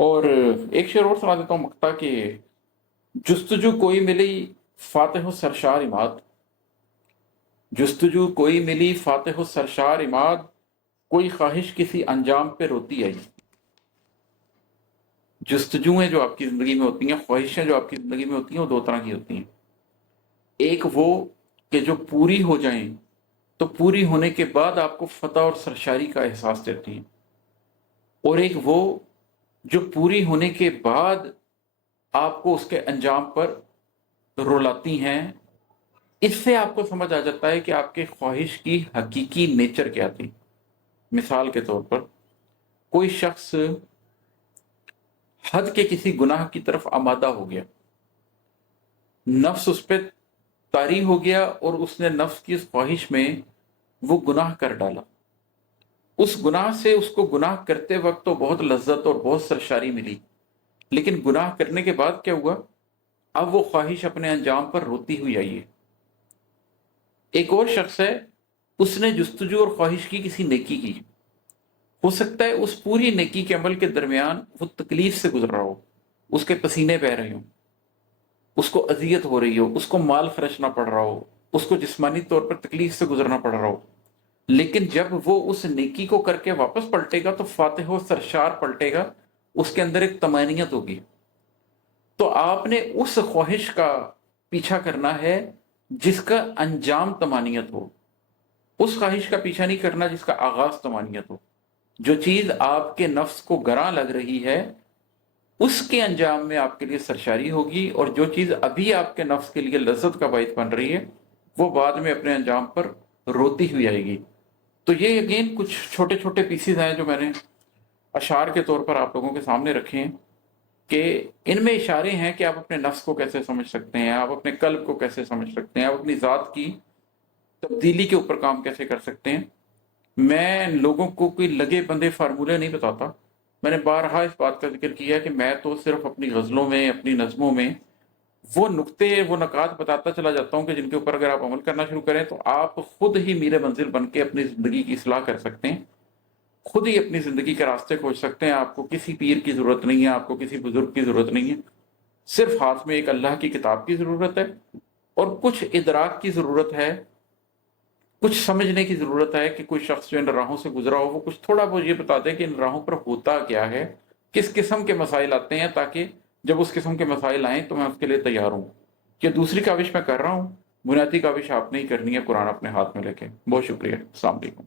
اور ایک شعر اور سنا دیتا ہوں مقطع کہ جستجو کوئی ملی فاتح و سرشار عماد، جستجو کوئی ملی فاتح و سرشار عماد، کوئی خواہش کسی انجام پہ روتی آئی۔ جستجویں جو آپ کی زندگی میں ہوتی ہیں، خواہشیں جو آپ کی زندگی میں ہوتی ہیں، وہ دو طرح کی ہوتی ہیں۔ ایک وہ کہ جو پوری ہو جائیں تو پوری ہونے کے بعد آپ کو فتح اور سرشاری کا احساس دیتی ہیں، اور ایک وہ جو پوری ہونے کے بعد آپ کو اس کے انجام پر رلاتی ہیں۔ اس سے آپ کو سمجھ آ جاتا ہے کہ آپ کے خواہش کی حقیقی نیچر کیا تھی۔ مثال کے طور پر کوئی شخص حد کے کسی گناہ کی طرف آمادہ ہو گیا، نفس اس پہ طاری ہو گیا اور اس نے نفس کی اس خواہش میں وہ گناہ کر ڈالا۔ اس گناہ سے اس کو گناہ کرتے وقت تو بہت لذت اور بہت سرشاری ملی، لیکن گناہ کرنے کے بعد کیا ہوا؟ اب وہ خواہش اپنے انجام پر روتی ہوئی آئی ہے۔ ایک اور شخص ہے، اس نے جستجو اور خواہش کی کسی نیکی کی، ہو سکتا ہے اس پوری نیکی کے عمل کے درمیان وہ تکلیف سے گزر رہا ہو، اس کے پسینے بہ رہے ہوں، اس کو اذیت ہو رہی ہو، اس کو مال خرچنا پڑ رہا ہو، اس کو جسمانی طور پر تکلیف سے گزرنا پڑ رہا ہو، لیکن جب وہ اس نیکی کو کر کے واپس پلٹے گا تو فاتح و سرشار پلٹے گا، اس کے اندر ایک طمانینت ہوگی۔ تو آپ نے اس خواہش کا پیچھا کرنا ہے جس کا انجام طمانینت ہو، اس خواہش کا پیچھا نہیں کرنا جس کا آغاز طمانینت ہو۔ جو چیز آپ کے نفس کو گراں لگ رہی ہے اس کے انجام میں آپ کے لیے سرشاری ہوگی، اور جو چیز ابھی آپ کے نفس کے لیے لذت کا باعث بن رہی ہے وہ بعد میں اپنے انجام پر روتی ہوئی آئے گی۔ تو یہ اگین کچھ چھوٹے چھوٹے پیسز ہیں جو میں نے اشعار کے طور پر آپ لوگوں کے سامنے رکھے ہیں، کہ ان میں اشارے ہیں کہ آپ اپنے نفس کو کیسے سمجھ سکتے ہیں، آپ اپنے قلب کو کیسے سمجھ سکتے ہیں، آپ اپنی ذات کی تبدیلی کے اوپر کام کیسے کر سکتے ہیں۔ میں لوگوں کو کوئی لگے بندے فارمولے نہیں بتاتا، میں نے بارہا اس بات کا ذکر کیا کہ میں تو صرف اپنی غزلوں میں، اپنی نظموں میں وہ نقطے، وہ نکات بتاتا چلا جاتا ہوں کہ جن کے اوپر اگر آپ عمل کرنا شروع کریں تو آپ خود ہی میرے منزل بن کے اپنی زندگی کی اصلاح کر سکتے ہیں، خود ہی اپنی زندگی کے راستے کھوج سکتے ہیں۔ آپ کو کسی پیر کی ضرورت نہیں ہے، آپ کو کسی بزرگ کی ضرورت نہیں ہے، صرف ہاتھ میں ایک اللہ کی کتاب کی ضرورت ہے، اور کچھ ادراک کی ضرورت ہے، کچھ سمجھنے کی ضرورت ہے کہ کوئی شخص جو ان راہوں سے گزرا ہو وہ کچھ تھوڑا بہت یہ بتا دے کہ ان راہوں پر ہوتا کیا ہے، کس قسم کے مسائل آتے ہیں، تاکہ جب اس قسم کے مسائل آئیں تو میں اس کے لیے تیار ہوں۔ کہ دوسری کاوش میں کر رہا ہوں، بنیادی کاوش آپ نے ہی کرنی ہے قرآن اپنے ہاتھ میں لے کے۔ بہت شکریہ، السلام علیکم۔